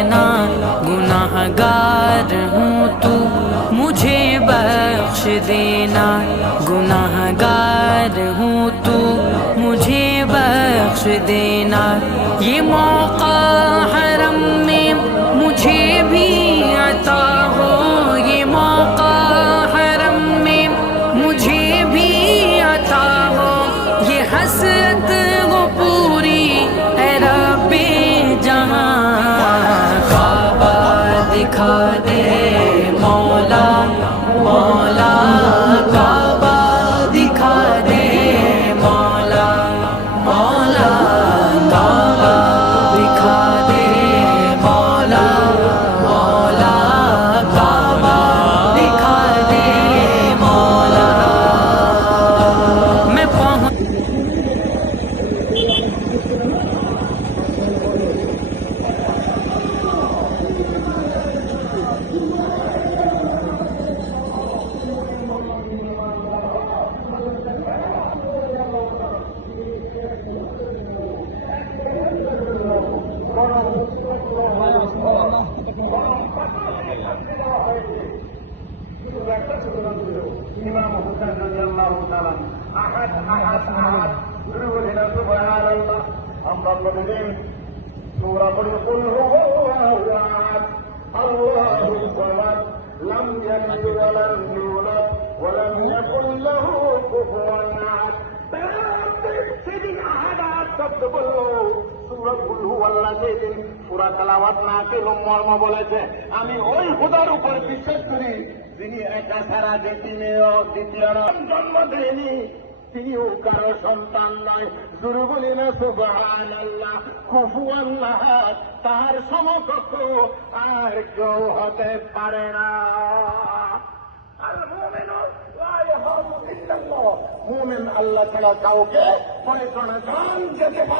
देना, गुनाहगार हूँ तू मुझे बख्श देना, गुनाहगार हूँ तू मुझे बख्श देना। ये मौका हरम में मुझे भी अता हो, ये मौका हरम में मुझे भी अता हो, ये हसरत वो पूरी है रब्बे जहां। काबा दिखा दे मौला, मौला काबा दिखा दे मौला, मौला काबा दिखा दे मौला, मौला काबा दिखा दे मौला। मैं पहुंच ইমাম হুসাইন রাদিয়াল্লাহু তাআলা আহাদ আহাদ আহাদ গুরু বলেন সুবহানাল্লাহ। আমরা প্রতিদিন সূরা পড়ি কুল হুয়াল্লাহু আহাদ আল্লাহু সামাদ লাম ইয়ালিদ ওয়া লাম ইউলাদ ওয়া লাম ইয়াকুল লাহু কুফুয়ান আহাদ। সেদিন আহাদ আহাদ শব্দ বলল, সূরা কুল হুয়াল্লাহ যেদিন সূরা তেলাওয়াত না পেলো মর্ম বলেছে, আমি ওই খোদার উপর বিশ্বাস করি যিনি একা ছাড়া দ্বিতীয় জন্ম দেয়নি, তিনিও কারো সন্তান নয়। জোরে বলি না সুবহানাল্লাহ। কুফুয়ান আহাদ, তার সমকক্ষ আর কেউ হতে পারে না। আর মুমিন আল্লাহ ছাড়া কাউকে পরিচালনা যেতে পারে।